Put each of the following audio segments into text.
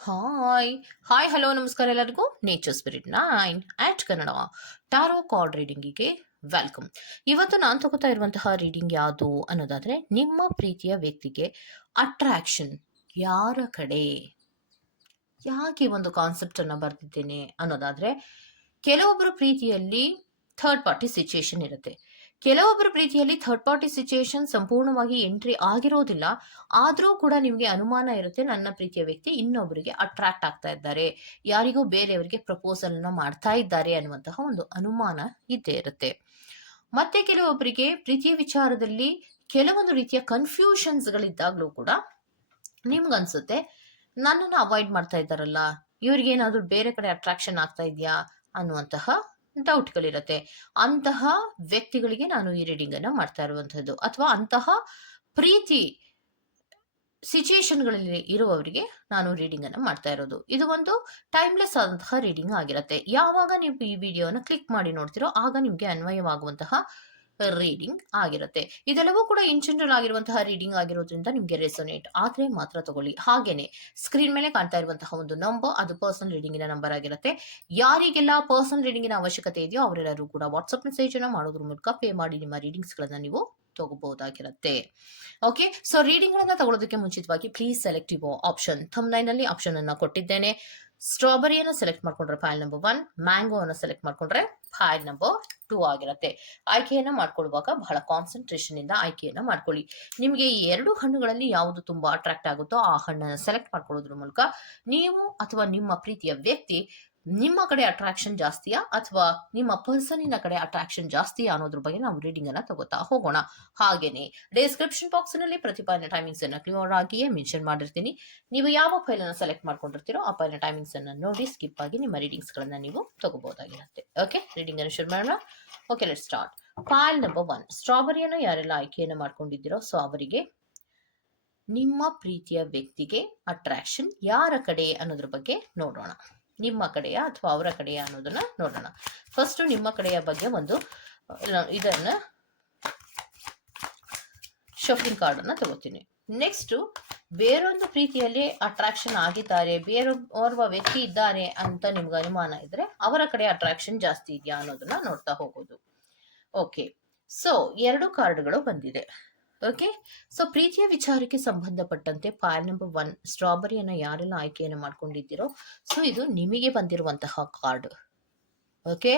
Hi hi hello ನಮಸ್ಕಾರ ಎಲ್ಲರಿಗೂ. Nature spirit nine eight Kannada tarot card ರೀಡಿಂಗಿಗೆ welcome ಇವತ್ತು ನಾನು ತಗೋತಾ ಇರುವಂತಹ ರೀಡಿಂಗ್ ಯಾವುದು ಅನ್ನೋದಾದ್ರೆ, ನಿಮ್ಮ ಪ್ರೀತಿಯ ವ್ಯಕ್ತಿಗೆ ಅಟ್ರಾಕ್ಷನ್ ಯಾರ ಕಡೆ? ಯಾಕೆ ಒಂದು ಕಾನ್ಸೆಪ್ಟ್ ಅನ್ನ ಬರ್ತಿದ್ದೇನೆ ಅನ್ನೋದಾದ್ರೆ ಕೆಲವೊಬ್ಬರ ಪ್ರೀತಿಯಲ್ಲಿ ಥರ್ಡ್ ಪಾರ್ಟಿ ಸಿಚುಯೇಷನ್ ಇರುತ್ತೆ. ಕೆಲವೊಬ್ಬರ ಪ್ರೀತಿಯಲ್ಲಿ ಥರ್ಡ್ ಪಾರ್ಟಿ ಸಿಚುಯೇಷನ್ ಸಂಪೂರ್ಣವಾಗಿ ಎಂಟ್ರಿ ಆಗಿರೋದಿಲ್ಲ. ಆದರೂ ಕೂಡ ನಿಮಗೆ ಅನುಮಾನ ಇರುತ್ತೆ, ನನ್ನ ಪ್ರೀತಿಯ ವ್ಯಕ್ತಿ ಇನ್ನೊಬ್ಬರಿಗೆ ಅಟ್ರಾಕ್ಟ್ ಆಗ್ತಾ ಇದ್ದಾರೆ. ಯಾರಿಗೂ ಬೇರೆಯವರಿಗೆ ಪ್ರಪೋಸಲ್ ಅನ್ನ ಮಾಡ್ತಾ ಇದ್ದಾರೆ ಅನ್ನುವಂತಹ ಒಂದು ಅನುಮಾನ ಇದ್ದೇ ಇರುತ್ತೆ. ಮತ್ತೆ ಕೆಲವೊಬ್ಬರಿಗೆ ಪ್ರೀತಿಯ ವಿಚಾರದಲ್ಲಿ ಕೆಲವೊಂದು ರೀತಿಯ ಕನ್ಫ್ಯೂಷನ್ಸ್ ಗಳಿದ್ದಾಗಲೂ ಕೂಡ ನಿಮ್ಗನ್ಸುತ್ತೆ, ನನ್ನನ್ನು ಅವಾಯ್ಡ್ ಮಾಡ್ತಾ ಇದ್ದಾರಲ್ಲ, ಇವ್ರಿಗೇನಾದರೂ ಬೇರೆ ಕಡೆ ಅಟ್ರಾಕ್ಷನ್ ಆಗ್ತಾ ಇದೆಯಾ ಅನ್ನುವಂತಹ ಡೌಟ್ಗಳಿರುತ್ತೆ ಅಂತಹ ವ್ಯಕ್ತಿಗಳಿಗೆ ನಾನು ಈ ರೀಡಿಂಗ್ ಅನ್ನ ಮಾಡ್ತಾ ಇರುವಂಥದ್ದು ಅಥವಾ ಅಂತಹ ಪ್ರೀತಿ ಸಿಚುಯೇಷನ್ಗಳಲ್ಲಿ ಇರುವವರಿಗೆ ನಾನು ರೀಡಿಂಗ್ ಅನ್ನ ಮಾಡ್ತಾ ಇರೋದು. ಇದು ಒಂದು ಟೈಮ್ಲೆಸ್ ಆದಂತಹ ರೀಡಿಂಗ್ ಆಗಿರುತ್ತೆ. ಯಾವಾಗ ನೀವು ಈ ವಿಡಿಯೋನ ಕ್ಲಿಕ್ ಮಾಡಿ ನೋಡ್ತಿರೋ, ಆಗ ನಿಮಗೆ ಅನ್ವಯವಾಗುವಂತಹ ರೀಡಿಂಗ್ ಆಗಿರುತ್ತೆ. ಇದೆಲ್ಲವೂ ಕೂಡ ಇನ್ ಜನರಲ್ ಆಗಿರುವಂತಹ ರೀಡಿಂಗ್ ಆಗಿರೋದ್ರಿಂದ ನಿಮಗೆ ರೆಸೊನೇಟ್ ಆದ್ರೆ ಮಾತ್ರ ತಗೊಳ್ಳಿ. ಹಾಗೇನೆ ಸ್ಕ್ರೀನ್ ಮೇಲೆ ಕಾಣ್ತಾ ಇರುವಂತಹ ಒಂದು ನಂಬರ್ ಅದು ಪರ್ಸನಲ್ ರೀಡಿಂಗಿನ ನಂಬರ್ ಆಗಿರುತ್ತೆ. ಯಾರಿಗೆಲ್ಲ ಪರ್ಸನಲ್ ರೀಡಿಂಗಿನ ಅವಶ್ಯಕತೆ ಇದೆಯೋ ಅವರೆಲ್ಲರೂ ಕೂಡ ವಾಟ್ಸ್ಆಪ್ ಮೆಸೇಜ್ ಅನ್ನ ಮಾಡೋದ್ರ ಮೂಲಕ ಪೇ ಮಾಡಿ ನಿಮ್ಮ ರೀಡಿಂಗ್ಸ್ ಗಳನ್ನ ನೀವು ತಗೋಬಹುದಾಗಿರುತ್ತೆ ಓಕೆ ಸೊ ರೀಡಿಂಗ್ ಗಳನ್ನ ತಗೊಳ್ಳೋದಕ್ಕೆ ಮುಂಚಿತವಾಗಿ ಪ್ಲೀಸ್ ಸೆಲೆಕ್ಟ್ ಆಪ್ಷನ್ ಥಮ್ಲೈನ್ ಅಲ್ಲಿ ಆಪ್ಷನ್ ಅನ್ನ ಕೊಟ್ಟಿದ್ದೇನೆ. ಸ್ಟ್ರಾಬೆರಿಯನ್ನು ಸೆಲೆಕ್ಟ್ ಮಾಡ್ಕೊಂಡ್ರೆ ಫೈಲ್ ನಂಬರ್ ಒನ್ ಮ್ಯಾಂಗೋ ಅನ್ನು ಸೆಲೆಕ್ಟ್ ಮಾಡ್ಕೊಂಡ್ರೆ ಫೈಲ್ ನಂಬರ್ ಟೂ ಆಗಿರುತ್ತೆ. ಆಯ್ಕೆಯನ್ನ ಮಾಡ್ಕೊಳ್ಳುವಾಗ ಬಹಳ ಕಾನ್ಸಂಟ್ರೇಷನ್ ಇಂದ ಆಯ್ಕೆಯನ್ನ ಮಾಡ್ಕೊಳ್ಳಿ. ನಿಮಗೆ ಈ ಎರಡು ಹಣ್ಣುಗಳಲ್ಲಿ ಯಾವುದು ತುಂಬಾ ಅಟ್ರಾಕ್ಟ್ ಆಗುತ್ತೋ ಆ ಹಣ್ಣನ್ನು ಸೆಲೆಕ್ಟ್ ಮಾಡ್ಕೊಳ್ಳೋದ್ರ ಮೂಲಕ ನೀವು ಅಥವಾ ನಿಮ್ಮ ಪ್ರೀತಿಯ ವ್ಯಕ್ತಿ ನಿಮ್ಮ ಕಡೆ ಅಟ್ರಾಕ್ಷನ್ ಜಾಸ್ತಿಯಾ ಅಥವಾ ನಿಮ್ಮ ಪರ್ಸನಿನ ಕಡೆ ಅಟ್ರಾಕ್ಷನ್ ಜಾಸ್ತಿಯಾ ಅನ್ನೋದ್ರ ಬಗ್ಗೆ ನಾವು ರೀಡಿಂಗ್ ಅನ್ನ ತಗೋತಾ ಹೋಗೋಣ. ಹಾಗೇನೆ ಡಿಸ್ಕ್ರಿಪ್ಷನ್ ಬಾಕ್ಸ್ನಲ್ಲಿ ಪ್ರತಿಪಾದನೆ ಟೈಮಿಂಗ್ಸ್ ಅನ್ನ ಕ್ಲಿಯರ್ ಆಗಿಯೇ ಮೆನ್ಷನ್ ಮಾಡಿರ್ತೀನಿ. ನೀವು ಯಾವ ಫೈಲ್ ಅನ್ನ ಸೆಲೆಕ್ಟ್ ಮಾಡ್ಕೊಂಡಿರ್ತೀರೋ ಆ ಫೈಲ್ ಟೈಮಿಂಗ್ಸ್ ಅನ್ನ ನೋಡಿ ಸ್ಕಿಪ್ ಆಗಿ ನಿಮ್ಮ ರೀಡಿಂಗ್ಸ್ ಗಳನ್ನ ನೀವು ತಗೋಬಹುದಾಗಿರುತ್ತೆ. ಓಕೆ ರೀಡಿಂಗ್ ಅನ್ನು ಶುರು ಮಾಡೋಣ. Okay let start pile number one ಸ್ಟ್ರಾಬೆರಿಯನ್ನು ಯಾರೆಲ್ಲ ಆಯ್ಕೆಯನ್ನು ಮಾಡ್ಕೊಂಡಿದ್ದೀರೋ ಸೊ ಅವರಿಗೆ ನಿಮ್ಮ ಪ್ರೀತಿಯ ವ್ಯಕ್ತಿಗೆ ಅಟ್ರಾಕ್ಷನ್ ಯಾರ ಕಡೆ ಅನ್ನೋದ್ರ ಬಗ್ಗೆ ನೋಡೋಣ. ನಿಮ್ಮ ಕಡೆಯ ಅಥವಾ ಅವರ ಕಡೆಯ ಅನ್ನೋದನ್ನ ನೋಡೋಣ. ಫಸ್ಟ್ ನಿಮ್ಮ ಕಡೆಯ ಬಗ್ಗೆ ಒಂದು ಇದನ್ನ ಶಾಪಿಂಗ್ ಕಾರ್ಡ್ ಅನ್ನ ತಗೋತೀನಿ. ನೆಕ್ಸ್ಟ್ ಬೇರೊಂದು ಪ್ರೀತಿಯಲ್ಲಿ ಅಟ್ರಾಕ್ಷನ್ ಆಗಿದ್ದಾರೆ ಬೇರೆ ಓರ್ವ ವ್ಯಕ್ತಿ ಇದ್ದಾರೆ ಅಂತ ನಿಮ್ಗೆ ಅನುಮಾನ ಇದ್ರೆ ಅವರ ಕಡೆ ಅಟ್ರಾಕ್ಷನ್ ಜಾಸ್ತಿ ಇದೆಯಾ ಅನ್ನೋದನ್ನ ನೋಡ್ತಾ ಹೋಗೋದು. ಓಕೆ ಸೊ ಎರಡು ಕಾರ್ಡ್ಗಳು ಬಂದಿದೆ. ಓಕೆ ಸೊ ಪ್ರೀತಿಯ ವಿಚಾರಕ್ಕೆ ಸಂಬಂಧಪಟ್ಟಂತೆ ಫೈಲ್ ನಂಬರ್ ಒನ್ ಸ್ಟ್ರಾಬೆರಿಯನ್ನು ಯಾರೆಲ್ಲ ಆಯ್ಕೆಯನ್ನು ಮಾಡ್ಕೊಂಡಿದ್ದೀರೋ ಸೊ ಇದು ನಿಮಗೆ ಬಂದಿರುವಂತಹ ಕಾರ್ಡ್ ಓಕೆ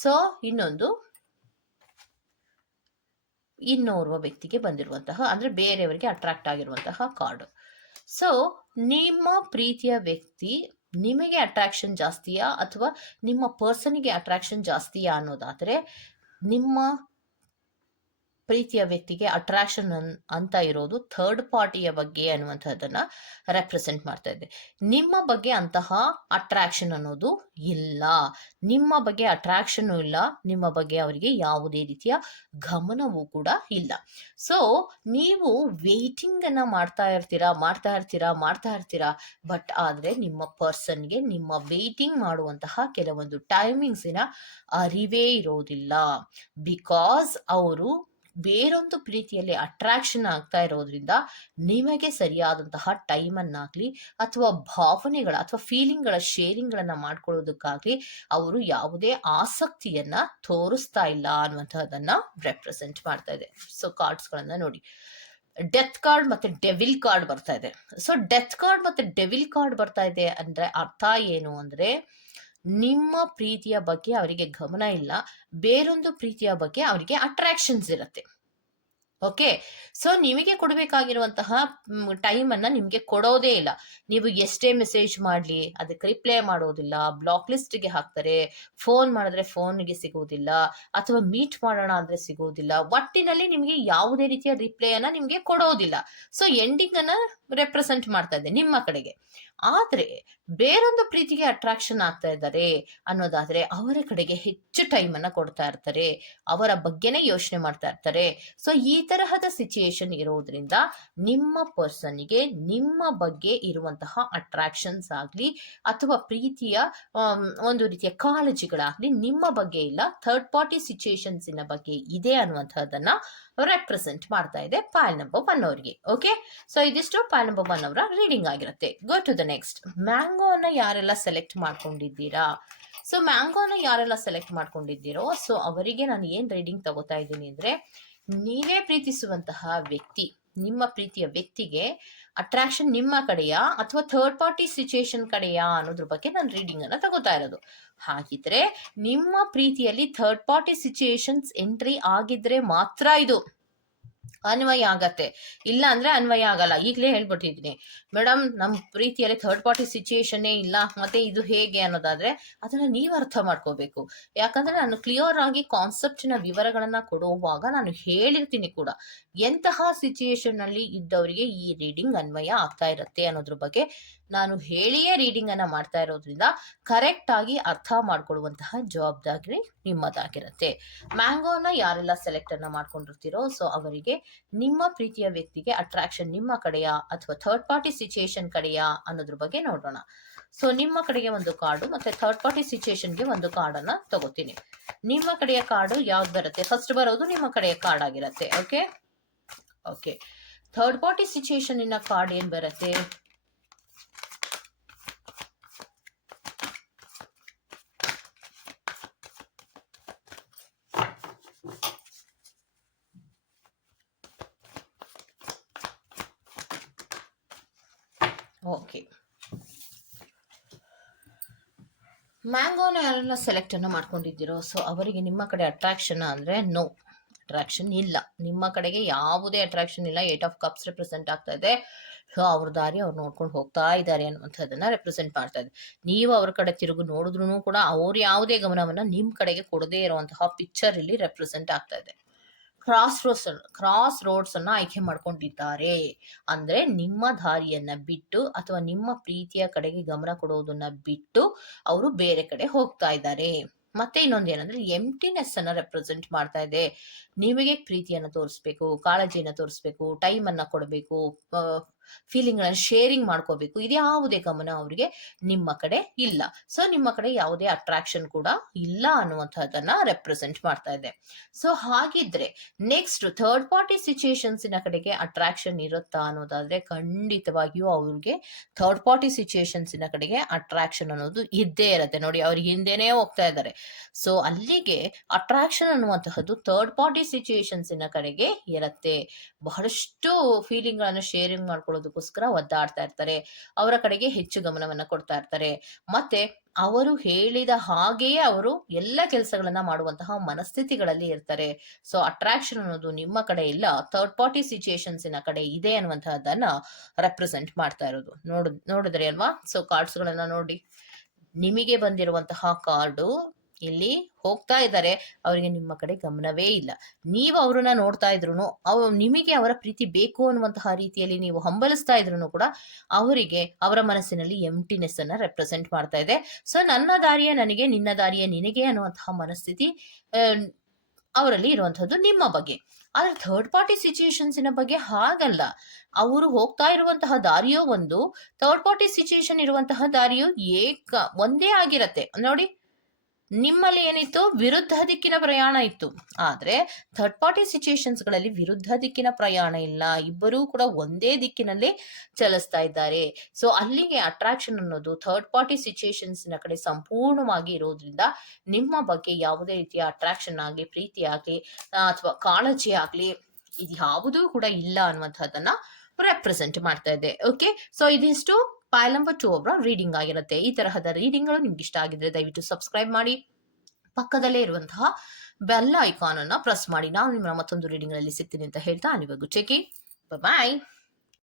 ಸೊ ಇನ್ನೊಂದು, ಇನ್ನೋರ್ವ ವ್ಯಕ್ತಿಗೆ ಬಂದಿರುವಂತಹ, ಅಂದ್ರೆ ಬೇರೆಯವರಿಗೆ ಅಟ್ರಾಕ್ಟ್ ಆಗಿರುವಂತಹ ಕಾರ್ಡ್ ಸೊ ನಿಮ್ಮ ಪ್ರೀತಿಯ ವ್ಯಕ್ತಿ ನಿಮಗೆ ಅಟ್ರಾಕ್ಷನ್ ಜಾಸ್ತಿಯಾ, ಅಥವಾ ನಿಮ್ಮ ಪರ್ಸನಿಗೆ ಅಟ್ರಾಕ್ಷನ್ ಜಾಸ್ತಿಯಾ ಅನ್ನೋದಾದರೆ, ನಿಮ್ಮ ಪ್ರೀತಿಯ ವ್ಯಕ್ತಿಗೆ ಅಟ್ರಾಕ್ಷನ್ ಅಂತ ಇರೋದು ಥರ್ಡ್ ಪಾರ್ಟಿಯ ಬಗ್ಗೆ ಅನ್ನುವಂಥದ್ದನ್ನ ರೆಪ್ರೆಸೆಂಟ್ ಮಾಡ್ತಾ ಇದೆ. ನಿಮ್ಮ ಬಗ್ಗೆ ಅಂತಹ ಅಟ್ರಾಕ್ಷನ್ ಅನ್ನೋದು ಇಲ್ಲ. ನಿಮ್ಮ ಬಗ್ಗೆ ಅಟ್ರಾಕ್ಷನ್ ಇಲ್ಲ. ನಿಮ್ಮ ಬಗ್ಗೆ ಅವರಿಗೆ ಯಾವುದೇ ರೀತಿಯ ಗಮನವೂ ಕೂಡ ಇಲ್ಲ. ಸೊ ನೀವು ವೇಟಿಂಗ್ ಅನ್ನ ಮಾಡ್ತಾ ಇರ್ತೀರಾ ಮಾಡ್ತಾ ಇರ್ತೀರಾ ಮಾಡ್ತಾ ಇರ್ತೀರಾ ಬಟ್ ಆದ್ರೆ ನಿಮ್ಮ ಪರ್ಸನ್ಗೆ ನಿಮ್ಮ ವೇಟಿಂಗ್ ಮಾಡುವಂತಹ ಕೆಲವೊಂದು ಟೈಮಿಂಗ್ಸಿನ ಅರಿವೇ ಇರೋದಿಲ್ಲ. ಬಿಕಾಸ್ ಅವರು ಬೇರೊಂದು ಪ್ರೀತಿಯಲ್ಲಿ ಅಟ್ರಾಕ್ಷನ್ ಆಗ್ತಾ ಇರೋದ್ರಿಂದ ನಿಮಗೆ ಸರಿಯಾದಂತಹ ಟೈಮನ್ನಾಗಲಿ ಅಥವಾ ಭಾವನೆಗಳ ಅಥವಾ ಫೀಲಿಂಗ್ಗಳ ಶೇರಿಂಗ್ಗಳನ್ನು ಮಾಡ್ಕೊಳ್ಳೋದಕ್ಕಾಗಲಿ ಅವರು ಯಾವುದೇ ಆಸಕ್ತಿಯನ್ನ ತೋರಿಸ್ತಾ ಇಲ್ಲ ಅನ್ನುವಂತಹದನ್ನ ರೆಪ್ರೆಸೆಂಟ್ ಮಾಡ್ತಾ ಇದೆ. ಸೊ ಕಾರ್ಡ್ಸ್ಗಳನ್ನು ನೋಡಿ. ಡೆತ್ ಕಾರ್ಡ್ ಮತ್ತೆ ಡೆವಿಲ್ ಕಾರ್ಡ್ ಬರ್ತಾ ಇದೆ. ಸೊ ಡೆತ್ ಕಾರ್ಡ್ ಮತ್ತೆ ಡೆವಿಲ್ ಕಾರ್ಡ್ ಬರ್ತಾ ಇದೆ ಅಂದ್ರೆ ಅರ್ಥ ಏನು ಅಂದ್ರೆ ನಿಮ್ಮ ಪ್ರೀತಿಯ ಬಗ್ಗೆ ಅವರಿಗೆ ಗಮನ ಇಲ್ಲ, ಬೇರೊಂದು ಪ್ರೀತಿಯ ಬಗ್ಗೆ ಅವರಿಗೆ ಅಟ್ರಾಕ್ಷನ್ಸ್ ಇರುತ್ತೆ. ಓಕೆ ಸೊ ನಿಮಗೆ ಕೊಡಬೇಕಾಗಿರುವಂತಹ ಟೈಮ್ ಅನ್ನ ನಿಮಗೆ ಕೊಡೋದೇ ಇಲ್ಲ. ನೀವು ಎಷ್ಟೇ ಮೆಸೇಜ್ ಮಾಡಲಿ, ಅದಕ್ಕೆ ರಿಪ್ಲೈ ಮಾಡೋದಿಲ್ಲ ಬ್ಲಾಕ್ ಲಿಸ್ಟ್ಗೆ ಹಾಕ್ತಾರೆ ಫೋನ್ ಮಾಡಿದ್ರೆ ಫೋನ್ಗೆ ಸಿಗೋದಿಲ್ಲ, ಅಥವಾ ಮೀಟ್ ಮಾಡೋಣ ಅಂದ್ರೆ ಸಿಗೋದಿಲ್ಲ, ಒಟ್ಟಿನಲ್ಲಿ ನಿಮಗೆ ಯಾವುದೇ ರೀತಿಯ ರಿಪ್ಲೈ ಅನ್ನ ನಿಮಗೆ ಕೊಡೋದಿಲ್ಲ. ಸೊ ಎಂಡಿಂಗ್ ಅನ್ನ ರೆಪ್ರೆಸೆಂಟ್ ಮಾಡ್ತಾ ಇದೆ ನಿಮ್ಮ ಕಡೆಗೆ. ಆದ್ರೆ ಬೇರೊಂದು ಪ್ರೀತಿಗೆ ಅಟ್ರಾಕ್ಷನ್ ಆಗ್ತಾ ಇದ್ದಾರೆ ಅನ್ನೋದಾದ್ರೆ ಅವರ ಕಡೆಗೆ ಹೆಚ್ಚು ಟೈಮನ್ನು ಕೊಡ್ತಾ ಇರ್ತಾರೆ, ಅವರ ಬಗ್ಗೆನೇ ಯೋಚನೆ ಮಾಡ್ತಾ ಇರ್ತಾರೆ. ಸೊ ಈ ತರಹದ ಸಿಚುಯೇಷನ್ ಇರೋದ್ರಿಂದ ನಿಮ್ಮ ಪರ್ಸನ್ಗೆ ನಿಮ್ಮ ಬಗ್ಗೆ ಇರುವಂತಹ ಅಟ್ರಾಕ್ಷನ್ಸ್ ಆಗಲಿ ಅಥವಾ ಪ್ರೀತಿಯ ಒಂದು ರೀತಿಯ ಕಾಳಜಿಗಳಾಗಲಿ ನಿಮ್ಮ ಬಗ್ಗೆ ಇಲ್ಲ ಥರ್ಡ್ ಪಾರ್ಟಿ ಸಿಚುಯೇಷನ್ಸಿನ ಬಗ್ಗೆ ಇದೆ ಅನ್ನುವಂಥದ್ದನ್ನ ರೆಪ್ರೆಸೆಂಟ್ ಮಾಡ್ತಾ ಇದೆ ಪಾಲ್ ನಂಬರ್ ಒನ್ ಅವರಿಗೆ ಓಕೆ ಸೊ ಇದಿಷ್ಟು ಪಾಲ್ ನಂಬರ್ ಒನ್ ಅವರ ರೀಡಿಂಗ್ ಆಗಿರುತ್ತೆ. ಗೋ ಟು ದ ನೆಕ್ಸ್ಟ್ ಮ್ಯಾಂಗೋನ ಯಾರೆಲ್ಲ ಸೆಲೆಕ್ಟ್ ಮಾಡ್ಕೊಂಡಿದ್ದೀರಾ? ಸೊ ಮ್ಯಾಂಗೋನ ಯಾರೆಲ್ಲ ಸೆಲೆಕ್ಟ್ ಮಾಡ್ಕೊಂಡಿದ್ದೀರೋ ಸೊ ಅವರಿಗೆ ನಾನು ಏನು ರೀಡಿಂಗ್ ತಗೋತಾ ಇದ್ದೀನಿ ಅಂದರೆ, ನೀವೇ ಪ್ರೀತಿಸುವಂತಹ ವ್ಯಕ್ತಿ, ನಿಮ್ಮ ಪ್ರೀತಿಯ ವ್ಯಕ್ತಿಗೆ ಅಟ್ರಾಕ್ಷನ್ ನಿಮ್ಮ ಕಡೆಯ ಅಥವಾ ಥರ್ಡ್ ಪಾರ್ಟಿ ಸಿಚುಯೇಷನ್ ಕಡೆಯಾ ಅನ್ನೋದ್ರ ಬಗ್ಗೆ ನಾನು ರೀಡಿಂಗ್ ಅನ್ನ ತಗೋತಾ ಇರೋದು. ಹಾಗಿದ್ರೆ, ನಿಮ್ಮ ಪ್ರೀತಿಯಲ್ಲಿ ಥರ್ಡ್ ಪಾರ್ಟಿ ಸಿಚುಯೇಷನ್ಸ್ ಎಂಟ್ರಿ ಆಗಿದ್ರೆ ಮಾತ್ರ ಇದು. ಅನ್ವಯ ಆಗತ್ತೆ. ಇಲ್ಲ ಅಂದ್ರೆ ಅನ್ವಯ ಆಗಲ್ಲ. ಈಗಲೇ ಹೇಳ್ಬಿಟ್ಟಿದ್ದೀನಿ. ಮೇಡಮ್ ನಮ್ಮ ಪ್ರೀತಿಯಲ್ಲಿ ಥರ್ಡ್ ಪಾರ್ಟಿ ಸಿಚುಯೇಷನ್ನೇ ಇಲ್ಲ. ಮತ್ತೆ ಇದು ಹೇಗೆ ಅನ್ನೋದಾದ್ರೆ, ಅದನ್ನ ನೀವು ಅರ್ಥ ಮಾಡ್ಕೋಬೇಕು. ಯಾಕಂದ್ರೆ ನಾನು ಕ್ಲಿಯರ್ ಆಗಿ ಕಾನ್ಸೆಪ್ಟ್ನ ವಿವರಗಳನ್ನ ಕೊಡುವಾಗ ನಾನು ಹೇಳಿರ್ತೀನಿ ಕೂಡ. ಎಂತಹ ಸಿಚುಯೇಷನ್ ಅಲ್ಲಿ ಇದ್ದವರಿಗೆ ಈ ರೀಡಿಂಗ್ ಅನ್ವಯ ಆಗ್ತಾ ಇರತ್ತೆ ಅನ್ನೋದ್ರ ಬಗ್ಗೆ ನಾನು ಹೇಳಿಯೇ ರೀಡಿಂಗ್ ಅನ್ನ ಮಾಡ್ತಾ ಇರೋದ್ರಿಂದ ಕರೆಕ್ಟ್ ಆಗಿ ಅರ್ಥ ಮಾಡ್ಕೊಳ್ಳುವಂತಹ ಜವಾಬ್ದಾರಿ ನಿಮ್ಮದಾಗಿರುತ್ತೆ. ಮ್ಯಾಂಗೋನ ಯಾರೆಲ್ಲ ಸೆಲೆಕ್ಟ್ ಅನ್ನ ಮಾಡ್ಕೊಂಡಿರ್ತೀರೋ ಸೊ ಅವರಿಗೆ ನಿಮ್ಮ ಪ್ರೀತಿಯ ವ್ಯಕ್ತಿಗೆ ಅಟ್ರಾಕ್ಷನ್ ನಿಮ್ಮ ಕಡೆಯ ಅಥವಾ ಥರ್ಡ್ ಪಾರ್ಟಿ ಸಿಚುಯೇಷನ್ ಕಡೆಯ ಅನ್ನೋದ್ರ ಬಗ್ಗೆ ನೋಡೋಣ. ಸೊ ನಿಮ್ಮ ಕಡೆಗೆ ಒಂದು ಕಾರ್ಡು ಮತ್ತೆ ಥರ್ಡ್ ಪಾರ್ಟಿ ಸಿಚುಯೇಷನ್ಗೆ ಒಂದು ಕಾರ್ಡನ್ನ ತಗೋತೀನಿ. ನಿಮ್ಮ ಕಡೆಯ ಕಾರ್ಡು ಯಾವ್ದು ಬರುತ್ತೆ? ಫಸ್ಟ್ ಬರೋದು ನಿಮ್ಮ ಕಡೆಯ ಕಾರ್ಡ್ ಆಗಿರುತ್ತೆ okay okay third party situation ಇನ್ನ ಕಾರ್ಡ್ ಏನ್ ಬರುತ್ತೆ? ಓಕೆ. ಮ್ಯಾಂಗೋನ ಯಾರನ್ನ ಸೆಲೆಕ್ಟ್ ಅನ್ನ ಮಾಡ್ಕೊಂಡಿದ್ದೀರೋ ಸೊ ಅವರಿಗೆ ನಿಮ್ಮ ಕಡೆ ಅಟ್ರಾಕ್ಷನ್ ಅಂದ್ರೆ ನೋ ಅಟ್ರಾಕ್ಷನ್ ಇಲ್ಲ. ನಿಮ್ಮ ಕಡೆಗೆ ಯಾವುದೇ ಅಟ್ರಾಕ್ಷನ್ ಇಲ್ಲ. ಏಟ್ ಆಫ್ ಕಪ್ಸ್ ರೆಪ್ರೆಸೆಂಟ್ ಆಗ್ತಾ ಇದೆ. ಸೊ ಅವ್ರ ದಾರಿ ಅವ್ರು ನೋಡ್ಕೊಂಡು ಹೋಗ್ತಾ ಇದ್ದಾರೆ ಅನ್ನುವಂಥದ್ದನ್ನ ರೆಪ್ರೆಸೆಂಟ್ ಮಾಡ್ತಾ ಇದೆ. ನೀವು ಅವ್ರ ಕಡೆ ತಿರುಗು ನೋಡಿದ್ರು ಕೂಡ ಅವ್ರು ಯಾವುದೇ ಗಮನವನ್ನ ನಿಮ್ಮ ಕಡೆಗೆ ಕೊಡದೇ ಇರುವಂತಹ ಪಿಕ್ಚರ್ ಇಲ್ಲಿ ರೆಪ್ರೆಸೆಂಟ್ ಆಗ್ತಾ ಇದೆ. ಕ್ರಾಸ್ ರೋಡ್ಸ್ ಕ್ರಾಸ್ ರೋಡ್ಸ್ ಅನ್ನ ಆಯ್ಕೆ ಮಾಡ್ಕೊಂಡಿದ್ದಾರೆ. ಅಂದ್ರೆ ನಿಮ್ಮ ದಾರಿಯನ್ನ ಬಿಟ್ಟು ಅಥವಾ ನಿಮ್ಮ ಪ್ರೀತಿಯ ಕಡೆಗೆ ಗಮನ ಕೊಡೋದನ್ನ ಬಿಟ್ಟು ಅವರು ಬೇರೆ ಕಡೆ ಹೋಗ್ತಾ ಇದ್ದಾರೆ. ಮತ್ತೆ ಇನ್ನೊಂದು ಏನಂದ್ರೆ ಎಂಟಿನೆಸ್ ಅನ್ನ ರೆಪ್ರೆಸೆಂಟ್ ಮಾಡ್ತಾ ಇದೆ. ನಿಮಗೆ ಪ್ರೀತಿಯನ್ನ ತೋರಿಸ್ಬೇಕು, ಕಾಳಜಿಯನ್ನು ತೋರಿಸ್ಬೇಕು ಟೈಮ್ ಅನ್ನ ಕೊಡಬೇಕು ಫೀಲಿಂಗ್ ಗಳನ್ನ ಶೇರಿಂಗ್ ಮಾಡ್ಕೋಬೇಕು. ಇದ್ಯಾವುದೇ ಗಮನ ಅವರಿಗೆ ನಿಮ್ಮ ಕಡೆ ಇಲ್ಲ. ಸೊ ನಿಮ್ಮ ಕಡೆ ಯಾವುದೇ ಅಟ್ರಾಕ್ಷನ್ ಕೂಡ ಇಲ್ಲ ಅನ್ನುವಂಥದ್ದನ್ನ ರೆಪ್ರೆಸೆಂಟ್ ಮಾಡ್ತಾ ಇದೆ. ಸೊ ಹಾಗಿದ್ರೆ ನೆಕ್ಸ್ಟ್ ಥರ್ಡ್ ಪಾರ್ಟಿ ಸಿಚುಯೇಷನ್ಸಿನ ಕಡೆಗೆ ಅಟ್ರಾಕ್ಷನ್ ಇರುತ್ತಾ ಅನ್ನೋದಾದ್ರೆ ಖಂಡಿತವಾಗಿಯೂ ಅವ್ರಿಗೆ ಥರ್ಡ್ ಪಾರ್ಟಿ ಸಿಚುಯೇಷನ್ಸಿನ ಕಡೆಗೆ ಅಟ್ರಾಕ್ಷನ್ ಅನ್ನೋದು ಇದ್ದೇ ಇರುತ್ತೆ. ನೋಡಿ ಅವ್ರಿಗೆ ಹಿಂದೆನೇ ಹೋಗ್ತಾ ಇದ್ದಾರೆ. ಸೊ ಅಲ್ಲಿಗೆ ಅಟ್ರಾಕ್ಷನ್ ಅನ್ನುವಂತಹದ್ದು ಥರ್ಡ್ ಪಾರ್ಟಿ ಸಿಚುಯೇಷನ್ಸಿನ ಕಡೆಗೆ ಇರುತ್ತೆ. ಬಹಳಷ್ಟು ಫೀಲಿಂಗ್ ಗಳನ್ನ ಶೇರಿಂಗ್ ಮಾಡ್ಕೊಳ್ಳೋದಕ್ಕೋಸ್ಕರ ಒದ್ದಾಡ್ತಾ ಇರ್ತಾರೆ, ಅವರ ಕಡೆಗೆ ಹೆಚ್ಚು ಗಮನವನ್ನ ಕೊಡ್ತಾ ಇರ್ತಾರೆ. ಮತ್ತೆ ಅವರು ಹೇಳಿದ ಹಾಗೆಯೇ ಅವರು ಎಲ್ಲ ಕೆಲಸಗಳನ್ನ ಮಾಡುವಂತಹ ಮನಸ್ಥಿತಿಗಳಲ್ಲಿ ಇರ್ತಾರೆ. ಸೊ ಅಟ್ರಾಕ್ಷನ್ ಅನ್ನೋದು ನಿಮ್ಮ ಕಡೆ ಇಲ್ಲ ಥರ್ಡ್ ಪಾರ್ಟಿ ಸಿಚುಯೇಷನ್ಸಿನ ಕಡೆ ಇದೆ ಅನ್ನುವಂತಹದ್ದನ್ನ ರೆಪ್ರೆಸೆಂಟ್ ಮಾಡ್ತಾ ಇರೋದು. ನೋಡ್, ನೋಡಿದ್ರಿ ಅಲ್ವಾ? ಸೊ ಕಾರ್ಡ್ಸ್ ಗಳನ್ನ ನೋಡಿ. ನಿಮಗೆ ಬಂದಿರುವಂತಹ ಕಾರ್ಡು ಇಲ್ಲಿ ಹೋಗ್ತಾ ಇದ್ದಾರೆ, ಅವರಿಗೆ ನಿಮ್ಮ ಕಡೆ ಗಮನವೇ ಇಲ್ಲ. ನೀವು ಅವ್ರನ್ನ ನೋಡ್ತಾ ಇದ್ರು ಅವ್ ನಿಮಗೆ ಅವರ ಪ್ರೀತಿ ಬೇಕು ಅನ್ನುವಂತಹ ರೀತಿಯಲ್ಲಿ ನೀವು ಹಂಬಲಿಸ್ತಾ ಇದ್ರು ಕೂಡ ಅವರಿಗೆ ಅವರ ಮನಸ್ಸಿನಲ್ಲಿ ಎಂಟಿನೆಸ್ ಅನ್ನ ರೆಪ್ರೆಸೆಂಟ್ ಮಾಡ್ತಾ ಇದೆ. ಸೊ ನನ್ನ ದಾರಿಯ ನನಗೆ, ನಿನ್ನ ದಾರಿಯ ನಿನಗೆ ಅನ್ನುವಂತಹ ಮನಸ್ಥಿತಿ ಅವರಲ್ಲಿ ಇರುವಂತಹದ್ದು ನಿಮ್ಮ ಬಗ್ಗೆ. ಆದ್ರೆ ಥರ್ಡ್ ಪಾರ್ಟಿ ಸಿಚುಯೇಷನ್ಸಿನ ಬಗ್ಗೆ ಹಾಗಲ್ಲ. ಅವರು ಹೋಗ್ತಾ ಇರುವಂತಹ ದಾರಿಯೋ ಒಂದು ಥರ್ಡ್ ಪಾರ್ಟಿ ಸಿಚುಯೇಷನ್ ಇರುವಂತಹ ದಾರಿಯು ಏಕ, ಒಂದೇ ಆಗಿರತ್ತೆ. ನೋಡಿ ನಿಮ್ಮಲ್ಲಿ ಏನಿತ್ತು? ವಿರುದ್ಧ ದಿಕ್ಕಿನ ಪ್ರಯಾಣ ಇತ್ತು. ಆದ್ರೆ ಥರ್ಡ್ ಪಾರ್ಟಿ ಸಿಚುಯೇಷನ್ಸ್ಗಳಲ್ಲಿ ವಿರುದ್ಧ ದಿಕ್ಕಿನ ಪ್ರಯಾಣ ಇಲ್ಲ. ಇಬ್ಬರೂ ಕೂಡ ಒಂದೇ ದಿಕ್ಕಿನಲ್ಲಿ ಚಲಿಸ್ತಾ ಇದ್ದಾರೆ. ಸೊ ಅಲ್ಲಿಗೆ ಅಟ್ರಾಕ್ಷನ್ ಅನ್ನೋದು ಥರ್ಡ್ ಪಾರ್ಟಿ ಸಿಚುಯೇಷನ್ಸ್ನ ಕಡೆ ಸಂಪೂರ್ಣವಾಗಿ ಇರೋದ್ರಿಂದ ನಿಮ್ಮ ಬಗ್ಗೆ ಯಾವುದೇ ರೀತಿಯ ಅಟ್ರಾಕ್ಷನ್ ಆಗಲಿ, ಪ್ರೀತಿ ಆಗಲಿ ಅಥವಾ ಕಾಳಜಿ ಆಗಲಿ ಇದು ಯಾವುದೂ ಕೂಡ ಇಲ್ಲ ಅನ್ನುವಂಥದ್ದನ್ನ ರೆಪ್ರೆಸೆಂಟ್ ಮಾಡ್ತಾ ಇದೆ. ಓಕೆ ಸೊ ಇದಿಷ್ಟು ಪಾಯಲ್ ನಂಬರ್ ಟೂ ಅವರ ರೀಡಿಂಗ್ ಆಗಿರುತ್ತೆ. ಈ ತರಹದ ರೀಡಿಂಗ್ಗಳು ನಿಮ್ಗೆ ಇಷ್ಟ ಆಗಿದ್ರೆ ದಯವಿಟ್ಟು ಸಬ್ಸ್ಕ್ರೈಬ್ ಮಾಡಿ. ಪಕ್ಕದಲ್ಲೇ ಇರುವಂತಹ ಬೆಲ್ ಐಕಾನ್ ಅನ್ನ ಪ್ರೆಸ್ ಮಾಡಿ. ನಾವು ನಿಮ್ಮ ಮತ್ತೊಂದು ರೀಡಿಂಗ್ ಅಲ್ಲಿ ಸಿಗ್ತೀನಿ ಅಂತ ಹೇಳ್ತಾ ಅಲ್ಲಿವರೆಗೂ. ಚೆಕಿ ಬಾಯ್